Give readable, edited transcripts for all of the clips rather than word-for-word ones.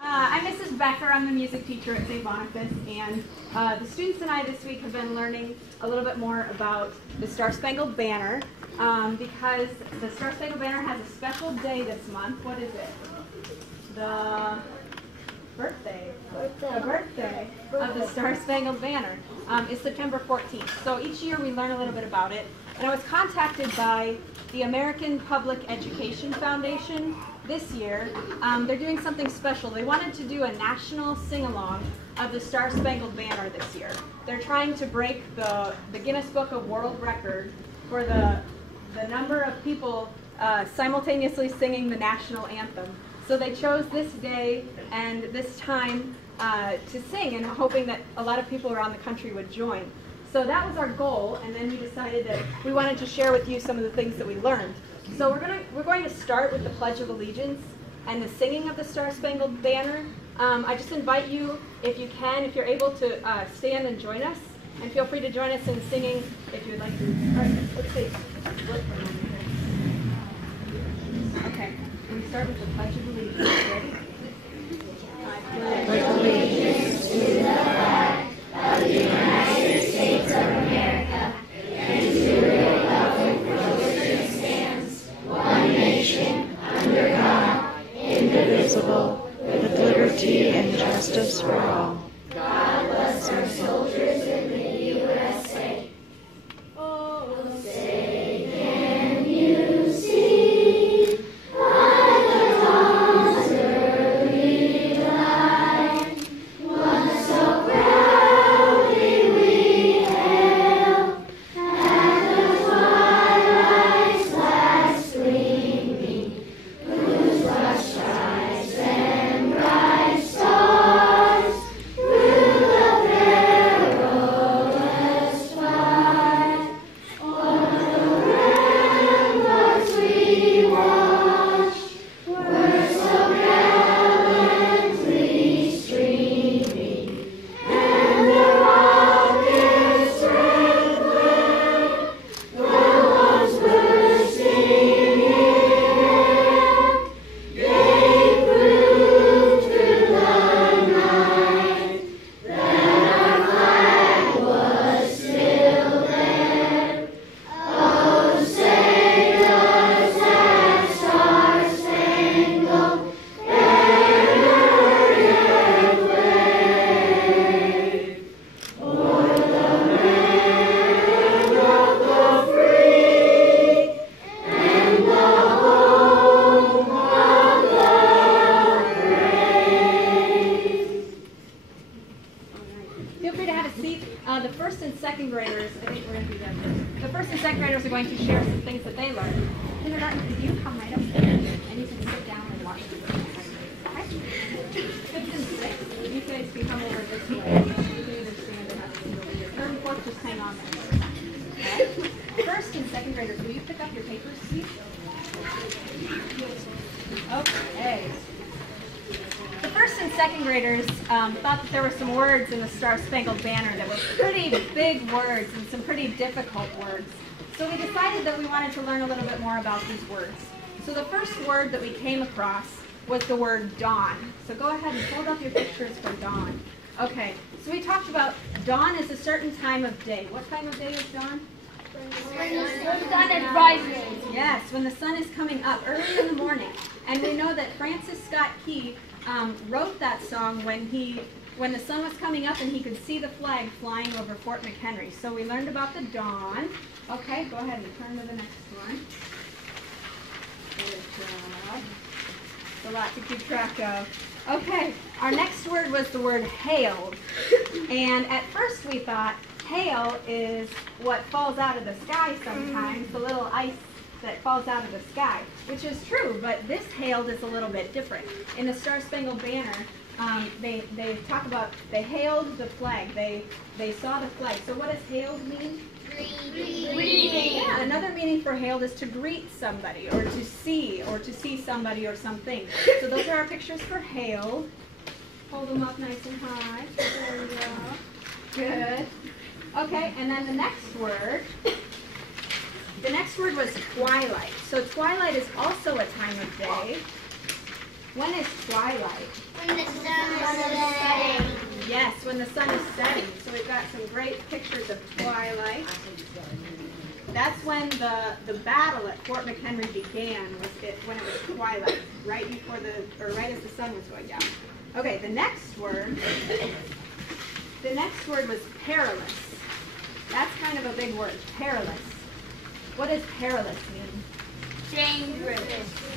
I'm Mrs. Becker. I'm the music teacher at St. Boniface, and the students and I this week have been learning a little bit more about the Star-Spangled Banner because the Star-Spangled Banner has a special day this month. What is it? The birthday. The birthday of the Star-Spangled Banner is September 14th. So each year we learn a little bit about it. And I was contacted by the American Public Education Foundation this year. They're doing something special. They wanted to do a national sing-along of the Star-Spangled Banner this year. They're trying to break the Guinness Book of World Record for the number of people simultaneously singing the national anthem. So they chose this day and this time to sing, and hoping that a lot of people around the country would join. So that was our goal, and then we decided that we wanted to share with you some of the things that we learned. So we're going to start with the Pledge of Allegiance and the singing of the Star-Spangled Banner. I just invite you, if you can, if you're able to stand and join us, and feel free to join us in singing if you would like to. All right, let's see. Okay, we start with the Pledge of Allegiance. Ready? I pledge allegiance to the flag of the United States of America and to the republic for which it stands, one nation, under God, indivisible, with liberty and justice for all. God bless our soldiers in the USA. Oh, say, can you see by the dawn's early light what so proudly we hailed at the twilight's last gleaming, whose broad stripes and bright stars through the perilous fight. O'er the ramparts we watched were so gallantly streaming, and the rockets' red glare, the ones bursting in air, they proved through the night that our flag was still there. Oh, say does that star-spangled banner yet wave o'er the land of the free and the home of the brave? Feel free to have a seat. The first and second graders, I think we're going to do that first. The first and second graders are going to share some things that they learned. Kindergarten, could you come right up there and you can sit down and watch the okay? Fifth and sixth, you guys can come over this way. You can either stand or have a seat over here. Third and fourth, just hang on there. Okay? First and second graders, will you pick up your papers, please? Okay. The first and second graders thought that there were some words in the Star-Spangled Banner that were pretty big words and some pretty difficult words. So we decided that we wanted to learn a little bit more about these words. So the first word that we came across was the word dawn. So go ahead and hold up your pictures for dawn. Okay, so we talked about dawn is a certain time of day. What time of day is dawn? When the sun is rising. Yes, when the sun is coming up early in the morning. And we know that Francis Scott Key wrote that song when the sun was coming up and he could see the flag flying over Fort McHenry. So we learned about the dawn. Okay, go ahead and turn to the next one. Good job. It's a lot to keep track of. Okay, our next word was the word hailed. And at first we thought hail is what falls out of the sky sometimes, the little ice that falls out of the sky, which is true, but this hailed is a little bit different. In the Star-Spangled Banner, they talk about, they hailed the flag, they saw the flag. So what does hailed mean? Greeting. Yeah, another meaning for hailed is to greet somebody, or to see somebody or something. So those are our pictures for hailed. Hold them up nice and high. There we go. Good. Okay, and then the next word The next word was twilight. So twilight is also a time of day When is twilight? When the sun is setting. Yes, when the sun is setting. So we've got some great pictures of twilight. That's when the battle at Fort McHenry began, when it was twilight, right as the sun was going down. Okay, the next word was perilous. That's kind of a big word, perilous. What does perilous mean? Dangerous.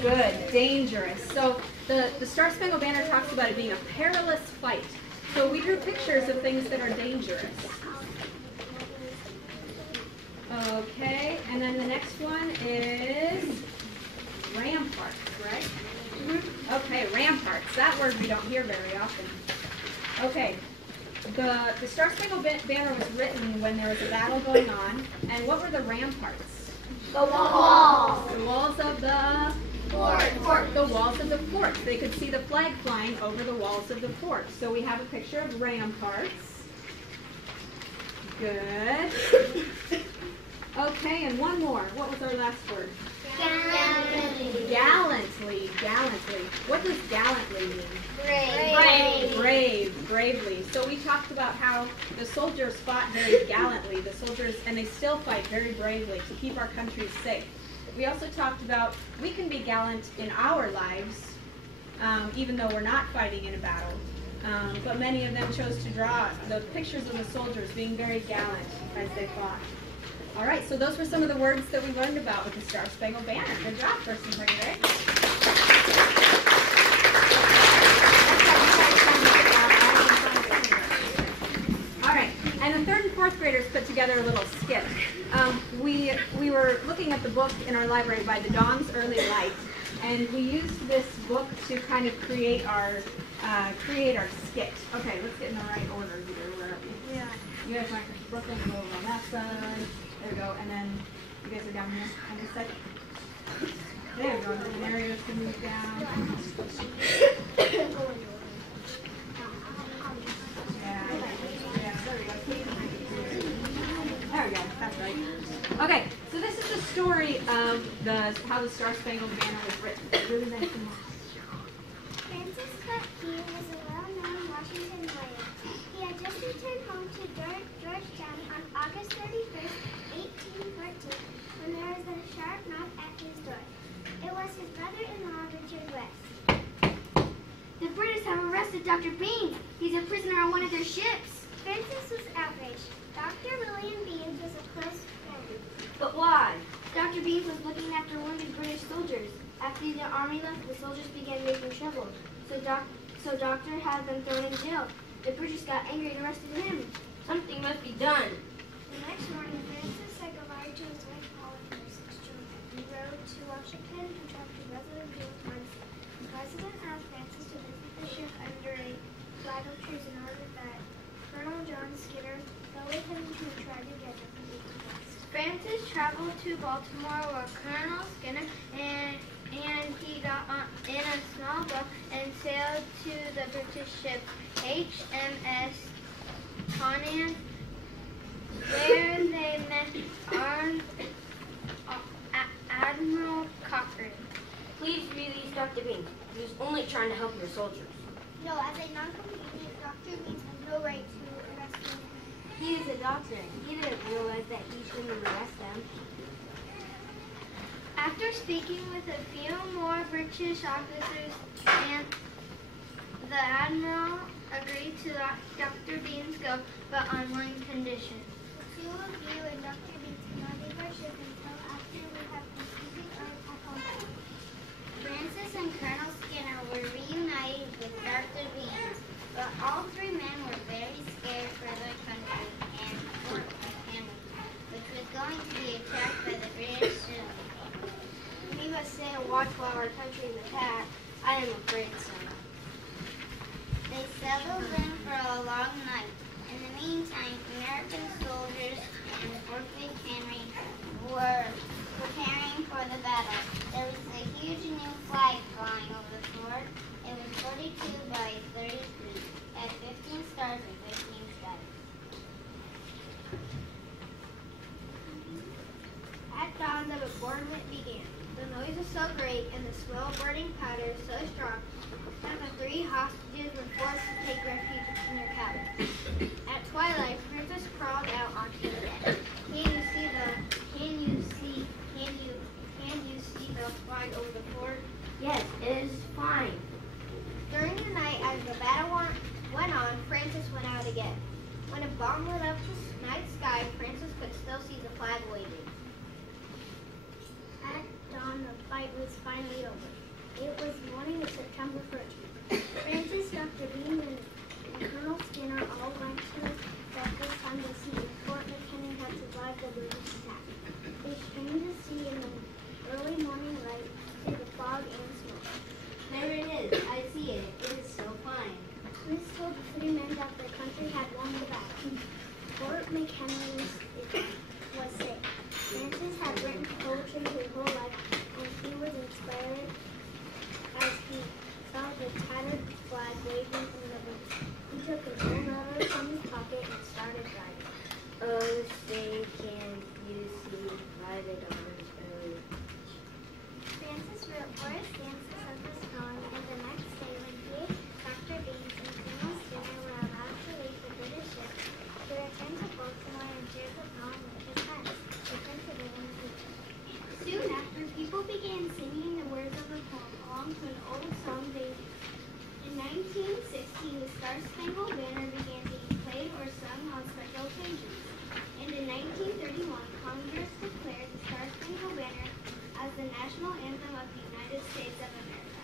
Good, dangerous. So the Star Spangled Banner talks about it being a perilous fight. So we drew pictures of things that are dangerous. Okay, and then the next one is ramparts, right? Mm-hmm. Okay, ramparts. That word we don't hear very often. Okay, the Star Spangled Banner was written when there was a battle going on, and what were the ramparts? The walls. The walls of the Fort. The walls of the fort. They could see the flag flying over the walls of the fort. So we have a picture of ramparts. Good. Okay, and one more. What was our last word? Gallantly. Gallantly. What does gallantly mean? Brave. Bravely. So we talked about how the soldiers fought very gallantly. The soldiers, and they still fight very bravely to keep our country safe. We also talked about we can be gallant in our lives, even though we're not fighting in a battle. But many of them chose to draw the pictures of the soldiers being very gallant as they fought. All right, so those were some of the words that we learned about with the Star Spangled Banner. Good job, first and second grade. All right, and the third and fourth graders put together a little skit. We were looking at the book in our library by the Dawn's Early Light, and we used this book to kind of create our skit. Okay, let's get in the right order here. Where are we? Yeah. You guys might Brooklyn go over on that side. There we go, and then you guys are down here on this side. There we go, and then Mario can move down. Yeah, there we go. There we go, that's right. Okay, so this is the story of how the Star Spangled Banner was written. Really nice and Francis Key was a well-known Washington lawyer. He had just returned home to Georgetown on August 31st, 1814, when there was a sharp knock at his door. It was his brother-in-law, Richard West. The British have arrested Dr. Bean. He's a prisoner on one of their ships. Francis was outraged. Dr. William Beans was a close friend. But why? Dr. Bean was looking after wounded British soldiers. After the army left, the soldiers began making trouble. So Doctor had them thrown in jail. The British got angry and arrested him. Something must be done. The next morning, Francis sent a letter to his wife Paula and their 6 children. He rode to Washington and talked to President James Madison. The president asked Francis to visit the ship under a flag of truce in order that Colonel John Skinner go with him to try to get them from the West. Francis traveled to Baltimore with Colonel Skinner and he got in a small boat and sailed to the British ship HMS Conan, where they met Admiral Cochrane. Please release Dr. Bean. He was only trying to help your soldiers. No, as a non-combatant, Dr. Beans has no right to arrest him. He is a doctor. He didn't realize that he shouldn't arrest them. After speaking with a few more British officers, and the Admiral agreed to let Dr. Beans go, but on one condition. The two of you and Dr. Beans cannot leave our ship until after we have completed our combat. Francis and Colonel Skinner were reunited with Dr. Beans, but all three men were very scared for their country and Fort McHenry, which was going to be attacked by the British soon. We must stay and watch while our country is attacked. I am afraid so. They settled in for a long night. In the meantime, American soldiers in Fort McHenry were preparing for the battle. There was a huge new flag flying over the fort. It was 42 by 33, had 15 stars and 15 stripes. At dawn, the bombardment began. The noise was so great and the smell of burning powder so strong again. When a bomb lit up the night sky, Francis could still see the flag waving. At dawn, the fight was finally over. It was the morning of September 1st. Francis, Dr. Bean, and Colonel Skinner all went to breakfast on the sea. Fort McKinley had survived the British attack. They strained the sea in the early morning light through the fog and smoke. There it is. I see it. It is so fine. This told the three men that their country had won the battle. Fort McKinley was safe. Francis had written poetry his whole life, and he was inspired as he saw the tattered flag waving in the breeze. He took his own letter from his pocket and started writing. Oh, say, can you see private arms early? Francis wrote Horace Dances of the Storm, and the next day when he, Dr. Beans, and Colonel Skinner were allowed to leave the British ship to return to Baltimore and share the poem with his friends, they printed it in the paper. Soon after, people began singing the words of the poem along to an old song they knew. In 1916, the Star-Spangled Banner began being played or sung on special occasions. And in 1931, Congress declared the Star-Spangled Banner as the national anthem of the United States of America.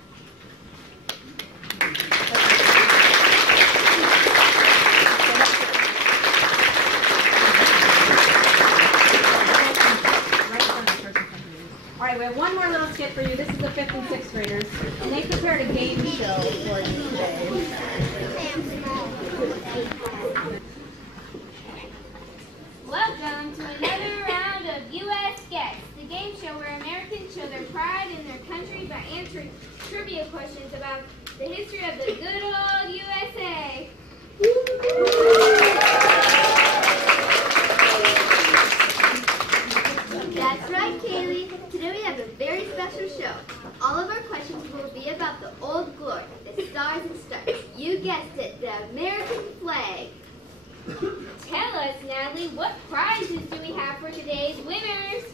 All right, we have one more little skit for you. This is the 5th and 6th graders, and they prepared a game show for you today. Welcome to another round of U.S. Skits, the game show where Americans show their pride in their country by answering trivia questions about the history of the good old USA. That's right, Kaylee. Today we have a very special show. All of our questions will be about the old glory, the stars and stripes. You guessed it, the American flag. Tell us, Natalie, what prizes do we have for today's winners?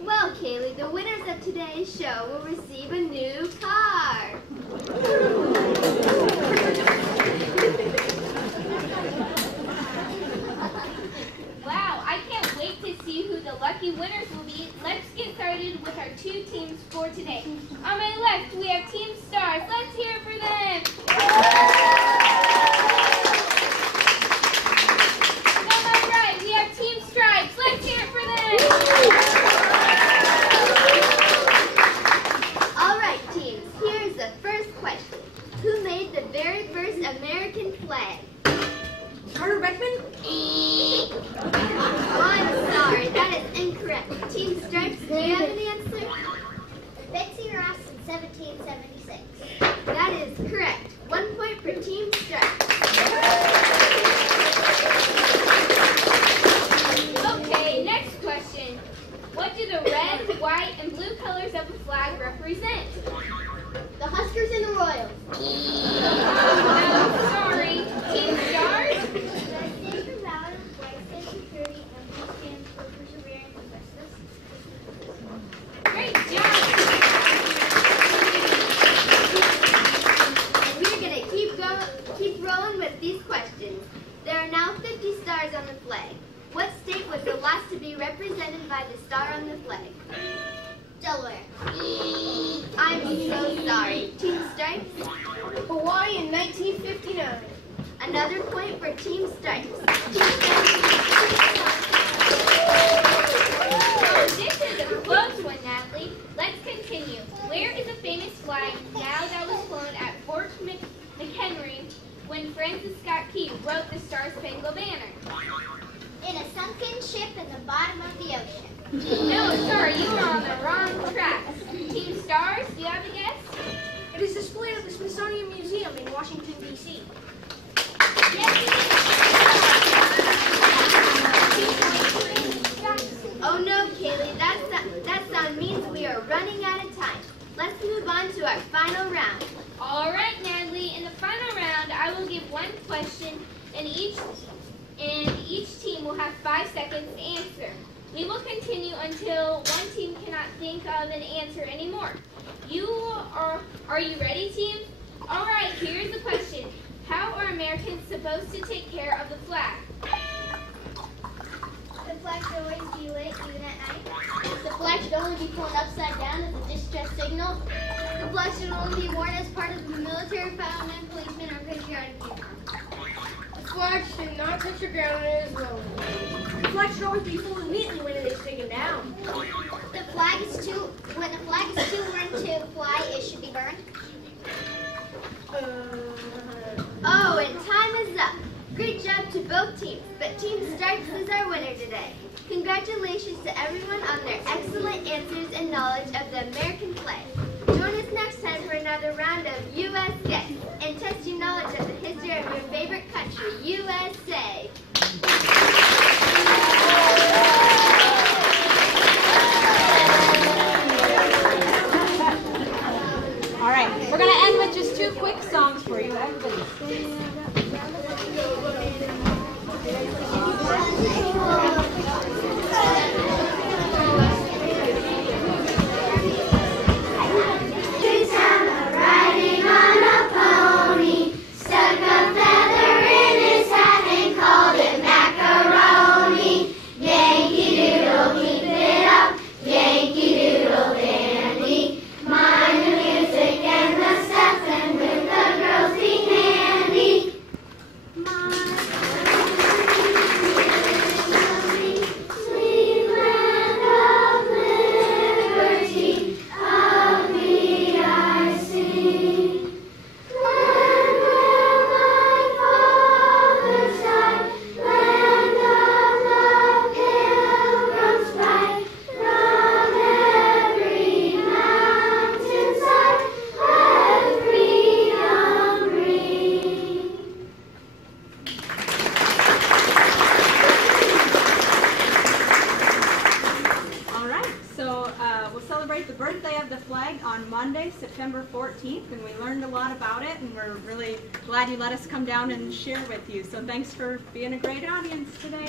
Well, Kaylee, the winners of today's show will receive a new car. Wow, I can't wait to see who the lucky winners will be. Let's get started with our two teams for today. On my left, we have Team Stars. Let's hear it for them. On my right, we have Team Stripes. Let's hear it for them. All right, teams, here's the first question. Who made the very first American flag? Carter Beckman? I'm sorry, that is incorrect. Team Stripes, do you have an answer? Betsy Ross in 1776. That is correct. 1 point for Team Stripes. Okay, next question. What do the red, white, and blue colors of the flag represent? The Huskers and the Royals. Oh, sorry. Team Stars? Red stands for valor, white stands for purity, and blue stands for perseverance and justice. Great job. We're going to keep rolling with these questions. There are now 50 stars on the flag. What state was the last to be represented by the star on the flag? Delaware. I'm so sorry. Team Stripes? Hawaii in 1959. Another point for Team Stripes. Oh, this is a close one, Natalie. Let's continue. Where is a famous flag now that was flown at Fort McHenry when Francis Scott Key wrote the Star-Spangled Banner? In a sunken ship in the bottom of the ocean. No, sorry, you were on the wrong track. Team Stars, do you have a guess? It is displayed at the Smithsonian Museum in Washington, D.C. Oh no, Kaylee, that sound means we are running out of time. Let's move on to our final round. All right, Natalie. In the final round, I will give one question, and each team will have 5 seconds to answer. We will continue until one team cannot think of an answer anymore. Are you ready, team? All right, here's the question. How are Americans supposed to take care of the flag? The flag should always be lit even at night. The flag should only be flown upside down as a distress signal. The flag should only be worn as part of the military, firemen, policemen, or patriotic uniform. The flag should not touch the ground when it is lowered. The flag should always be full immediately when it is taken down. When the flag is too worn to fly, it should be burned. Oh, and time is up. Great job to both teams, but Team Stripes is our winner today. Congratulations to everyone on their excellent answers and knowledge of the American flag. Join us next time for another round of U.S. Skits and test your knowledge of the history of your favorite country, USA. All right, we're going to end with just two quick songs for you. Everybody stand up. Celebrate the birthday of the flag on Monday, September 14th, and we learned a lot about it, and we're really glad you let us come down and share with you. So thanks for being a great audience today.